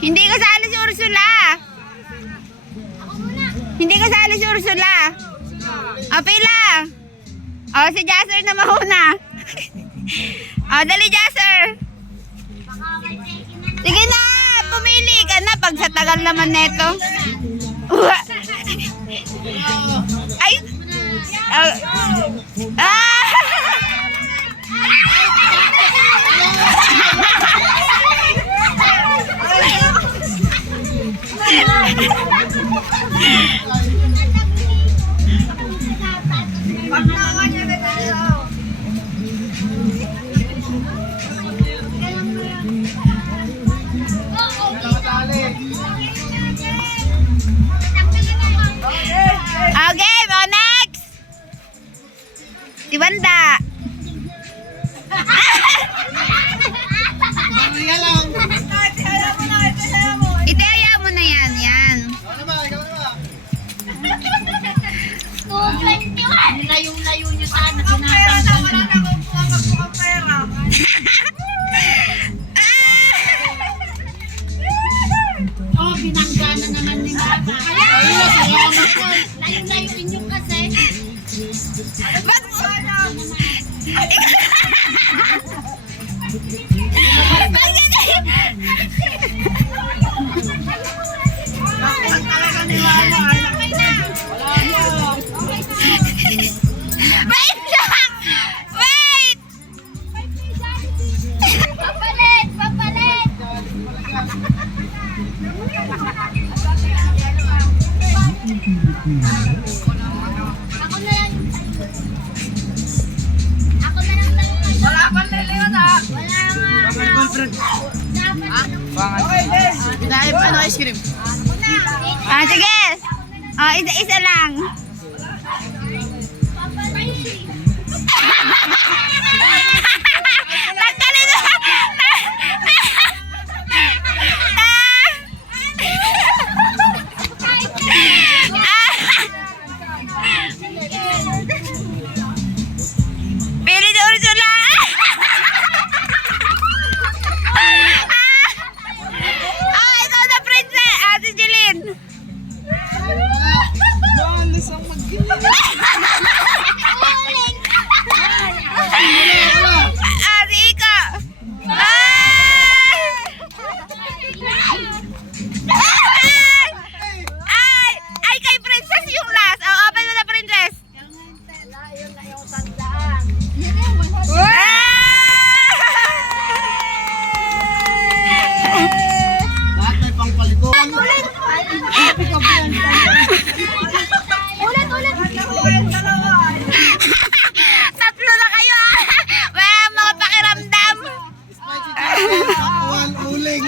Hindi kasali si Ursula. Hindi kasali si Ursula. O, pila. O, si Jasser na mahuna. O, dali Jasser. Sige na, pumili ka na pag sa tagal naman neto. Ay. Okay, mo next. Si Wanda. Itaya mo na yan, yan. 221. Layong-layo nyo sana. Wala na kung pera. Oh, binangga na naman ni Mama. Layong-layo nyo kasi. Ba't mo? Talaga ni Mama. Wait lang! Wait! Papalit! Papalit! Ako na lang. Ako na lang. Wala pa niliwan ha. Wala nga. Dapat. Okay, guys. Pinahin pa ng ice cream. Ako na. Ah, sige. Oh, isa-isa lang. Papalit. Tanggalin na! Pili ni Ursula! Ikaw na, princess! Ate Jeline! Malis ang Ate Ika! Ay, kay princess yung last. Oh, open mo na, princess. Lahat may pangpalikuan. Tatlo na kayo. Wala mga pakiramdam. Uling.